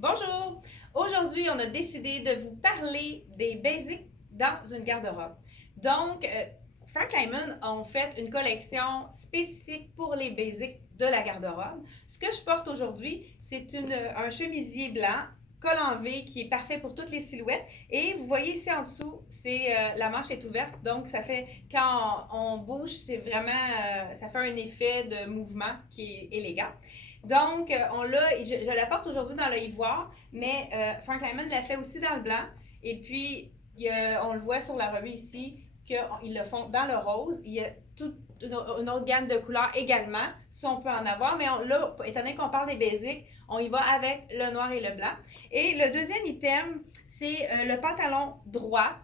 Bonjour! Aujourd'hui, on a décidé de vous parler des basics dans une garde-robe. Donc, Frank Lyman ont fait une collection spécifique pour les basics de la garde-robe. Ce que je porte aujourd'hui, c'est un chemisier blanc, col en V, qui est parfait pour toutes les silhouettes. Et vous voyez ici en dessous, la manche est ouverte, donc ça fait, quand on bouge, c'est vraiment, ça fait un effet de mouvement qui est élégant. Donc, je la porte aujourd'hui dans le ivoire, mais Frank Lyman l'a fait aussi dans le blanc. Et puis, on le voit sur la revue ici, qu'ils le font dans le rose. Il y a toute une autre gamme de couleurs également. Ça, on peut en avoir, mais là, étant donné qu'on parle des basiques, on y va avec le noir et le blanc. Et le deuxième item, c'est le pantalon droit.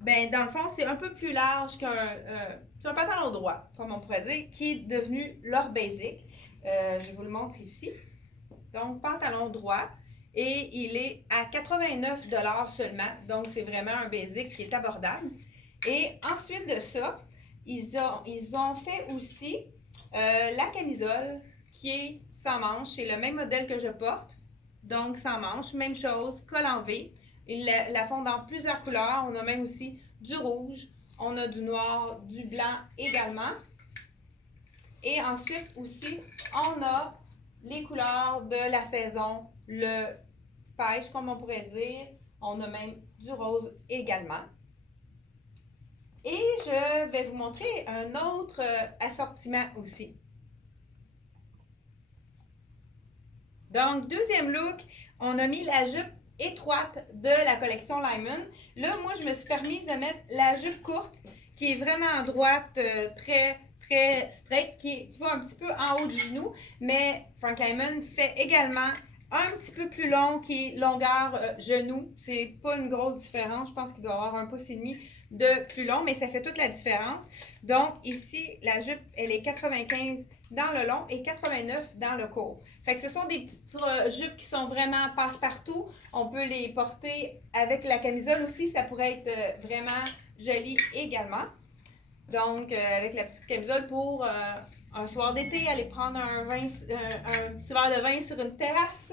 Ben, dans le fond, c'est un peu plus large c'est un pantalon droit, comme on pourrait dire, qui est devenu leur basic. Je vous le montre ici. Donc, pantalon droit. Et il est à 89$ seulement. Donc, c'est vraiment un basic qui est abordable. Et ensuite de ça, ils ont fait aussi la camisole qui est sans manche. C'est le même modèle que je porte. Donc, sans manche. Même chose, col en V. Ils la font dans plusieurs couleurs. On a même aussi du rouge. On a du noir, du blanc également. Et ensuite aussi, on a les couleurs de la saison, le pêche, comme on pourrait dire. On a même du rose également. Et je vais vous montrer un autre assortiment aussi. Donc, deuxième look, on a mis la jupe étroite de la collection Lyman. Là, moi, je me suis permise de mettre la jupe courte, qui est vraiment en droite, très straight, qui va un petit peu en haut du genou. Mais Frank Lyman fait également un petit peu plus long, qui est longueur genou. C'est pas une grosse différence. Je pense qu'il doit avoir 1,5 pouce de plus long, mais ça fait toute la différence. Donc, ici, la jupe, elle est 95 dans le long et 89 dans le court. Fait que ce sont des petites jupes qui sont vraiment passe-partout. On peut les porter avec la camisole aussi. Ça pourrait être vraiment joli également. Donc, avec la petite camisole pour un soir d'été, aller prendre un petit verre de vin sur une terrasse.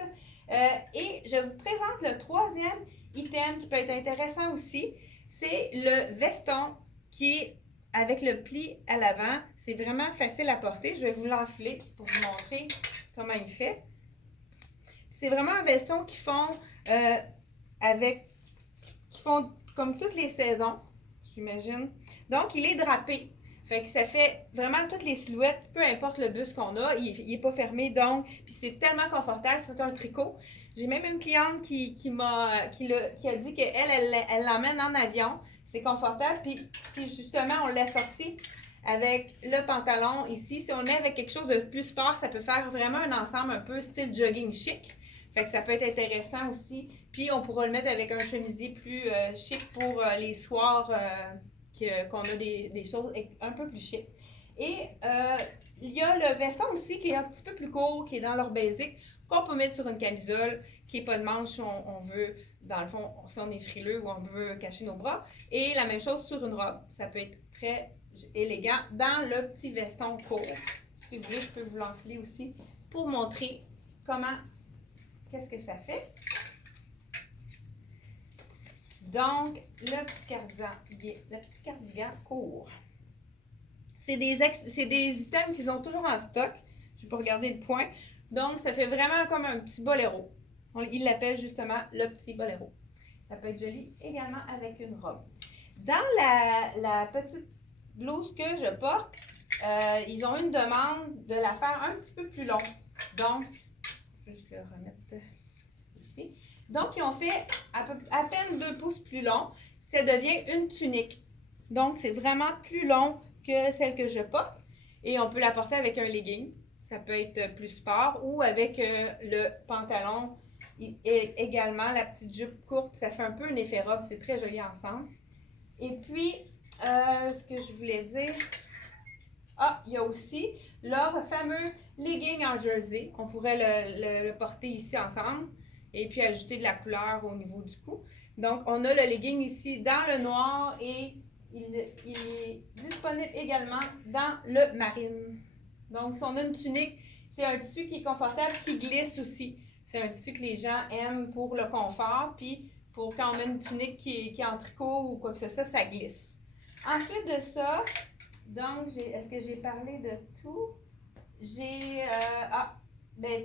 Et je vous présente le troisième item qui peut être intéressant aussi. C'est le veston qui est avec le pli à l'avant. C'est vraiment facile à porter. Je vais vous l'enfiler pour vous montrer comment il fait. C'est vraiment un veston qu'ils font qui font comme toutes les saisons, j'imagine. Donc, il est drapé. Fait que ça fait vraiment toutes les silhouettes, peu importe le bus qu'on a, il n'est pas fermé, donc, puis c'est tellement confortable, c'est un tricot. J'ai même une cliente qui a dit qu'elle l'emmène en avion, c'est confortable, puis si justement on l'a sorti avec le pantalon ici, si on est avec quelque chose de plus sport, ça peut faire vraiment un ensemble un peu style jogging chic. Fait que ça peut être intéressant aussi. Puis on pourra le mettre avec un chemisier plus chic pour les soirs qu'on a des choses un peu plus chic. Et il y a le veston aussi qui est un petit peu plus court, qui est dans leur basic, qu'on peut mettre sur une camisole, qui n'est pas de manche, on veut, dans le fond, si on est frileux ou on veut cacher nos bras. Et la même chose sur une robe. Ça peut être très élégant dans le petit veston court. Si vous voulez, je peux vous l'enfiler aussi pour montrer qu'est-ce que ça fait. Donc, le petit cardigan court. C'est des items qu'ils ont toujours en stock. Je vais pas regarder le point. Donc, ça fait vraiment comme un petit boléro. Ils l'appellent justement le petit boléro. Ça peut être joli également avec une robe. Dans la petite blouse que je porte, ils ont une demande de la faire un petit peu plus long. Donc, je vais juste le remettre ici. Donc, ils ont fait à peine 2 pouces plus long. Ça devient une tunique. Donc, c'est vraiment plus long que celle que je porte. Et on peut la porter avec un legging. Ça peut être plus sport ou avec le pantalon. Et également, la petite jupe courte, ça fait un peu un effet robe. C'est très joli ensemble. Et puis, ce que je voulais dire... il y a aussi leur fameux legging en jersey. On pourrait le porter ici ensemble et puis ajouter de la couleur au niveau du cou. Donc, on a le legging ici dans le noir et il est disponible également dans le marine. Donc, si on a une tunique, c'est un tissu qui est confortable, qui glisse aussi. c'est un tissu que les gens aiment pour le confort, puis pour quand on met une tunique qui est en tricot ou quoi que ce soit, ça glisse. Ensuite de ça, donc, est-ce que j'ai parlé de tout?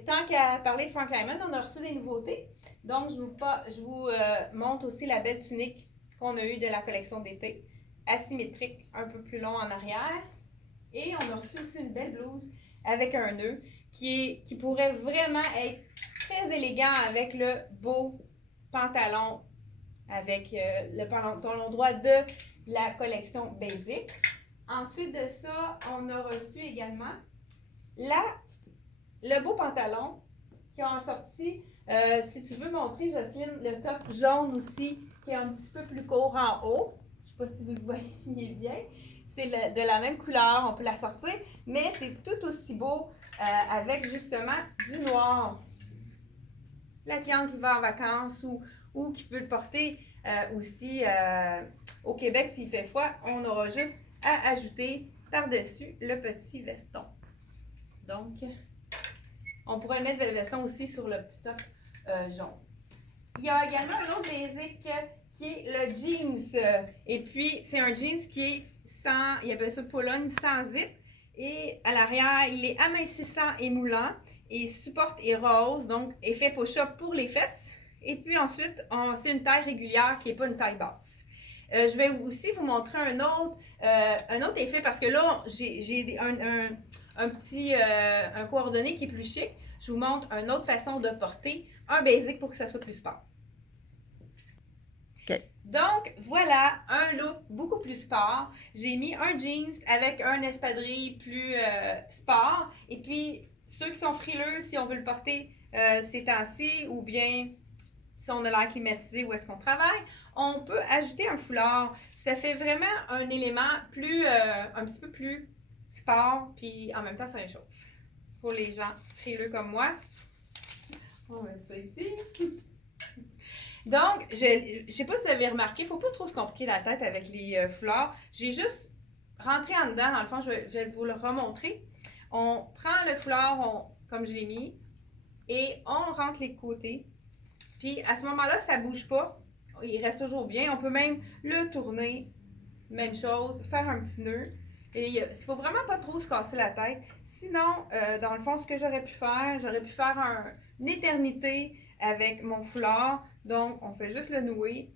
Tant qu'à parler de Frank Lyman, on a reçu des nouveautés. Donc, je vous montre aussi la belle tunique qu'on a eue de la collection d'été, asymétrique, un peu plus long en arrière. Et on a reçu aussi une belle blouse avec un nœud qui pourrait vraiment être très élégant avec le beau pantalon avec le pantalon droit de la collection Basic. Ensuite de ça, on a reçu également le beau pantalon qui ont sorti. Si tu veux montrer, Jocelyne, le top jaune aussi, qui est un petit peu plus court en haut. Je ne sais pas si vous le voyez bien. C'est de la même couleur, on peut la sortir, mais c'est tout aussi beau avec justement du noir. La cliente qui va en vacances ou qui peut le porter aussi au Québec s'il fait froid, on aura juste à ajouter par-dessus le petit veston. Donc, on pourrait mettre le veston aussi sur le petit top jaune. Il y a également un autre basic qui est le jeans. Et puis, c'est un jeans qui est sans, il appelle ça Pologne, sans zip. Et à l'arrière, il est amincissant et moulant. Et supporte et rose, donc effet push-up pour les fesses. Et puis ensuite, c'est une taille régulière qui n'est pas une taille basse. Je vais aussi vous montrer un autre effet parce que là, j'ai un petit coordonné qui est plus chic. Je vous montre une autre façon de porter un basic pour que ça soit plus sport. Okay. Donc, voilà un look beaucoup plus sport. J'ai mis un jeans avec un espadrille plus sport. Et puis, ceux qui sont frileux, si on veut le porter ces temps-ci, ou bien si on a l'air climatisé où est-ce qu'on travaille, on peut ajouter un foulard. Ça fait vraiment un élément un petit peu plus sport, puis en même temps, ça réchauffe. Pour les gens frileux comme moi, on va mettre ça ici. Donc, je ne sais pas si vous avez remarqué, il ne faut pas trop se compliquer la tête avec les foulards. J'ai juste rentré en dedans, dans le fond, je vais vous le remontrer. On prend le foulard, comme je l'ai mis, et on rentre les côtés. Puis à ce moment-là, ça ne bouge pas. Il reste toujours bien. On peut même le tourner. Même chose, faire un petit nœud. Et il ne faut vraiment pas trop se casser la tête. Sinon, dans le fond, ce que j'aurais pu faire une éternité avec mon foulard. Donc, on fait juste le nouer.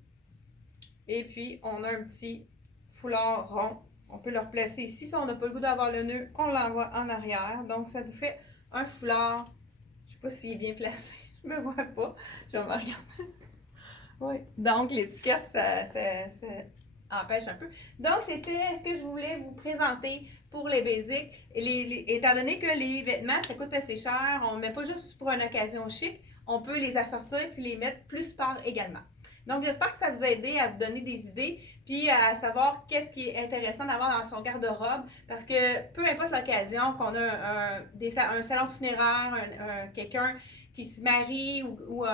Et puis, on a un petit foulard rond. On peut le replacer ici. Si on n'a pas le goût d'avoir le nœud, on l'envoie en arrière. Donc, ça nous fait un foulard. Je ne sais pas s'il est bien placé. Je ne me vois pas. Je vais me regarder. Oui. Donc, l'étiquette, ça empêche un peu. Donc, c'était ce que je voulais vous présenter pour les basics. Étant donné que les vêtements, ça coûte assez cher, on ne met pas juste pour une occasion chic, on peut les assortir puis les mettre plus sport également. Donc, j'espère que ça vous a aidé à vous donner des idées puis à savoir qu'est-ce qui est intéressant d'avoir dans son garde-robe parce que peu importe l'occasion, qu'on a un salon funéraire, quelqu'un qui se marie ou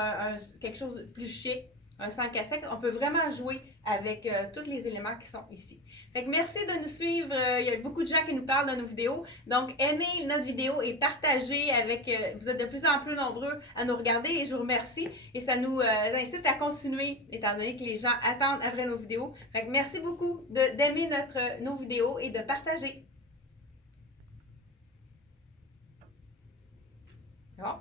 quelque chose de plus chic, un 5 à 7, on peut vraiment jouer avec tous les éléments qui sont ici. Fait que merci de nous suivre. Il y a beaucoup de gens qui nous parlent de nos vidéos. Donc, aimez notre vidéo et partagez avec... vous êtes de plus en plus nombreux à nous regarder et je vous remercie. Et ça nous incite à continuer, étant donné que les gens attendent après nos vidéos. Fait que merci beaucoup d'aimer nos vidéos et de partager. Bon.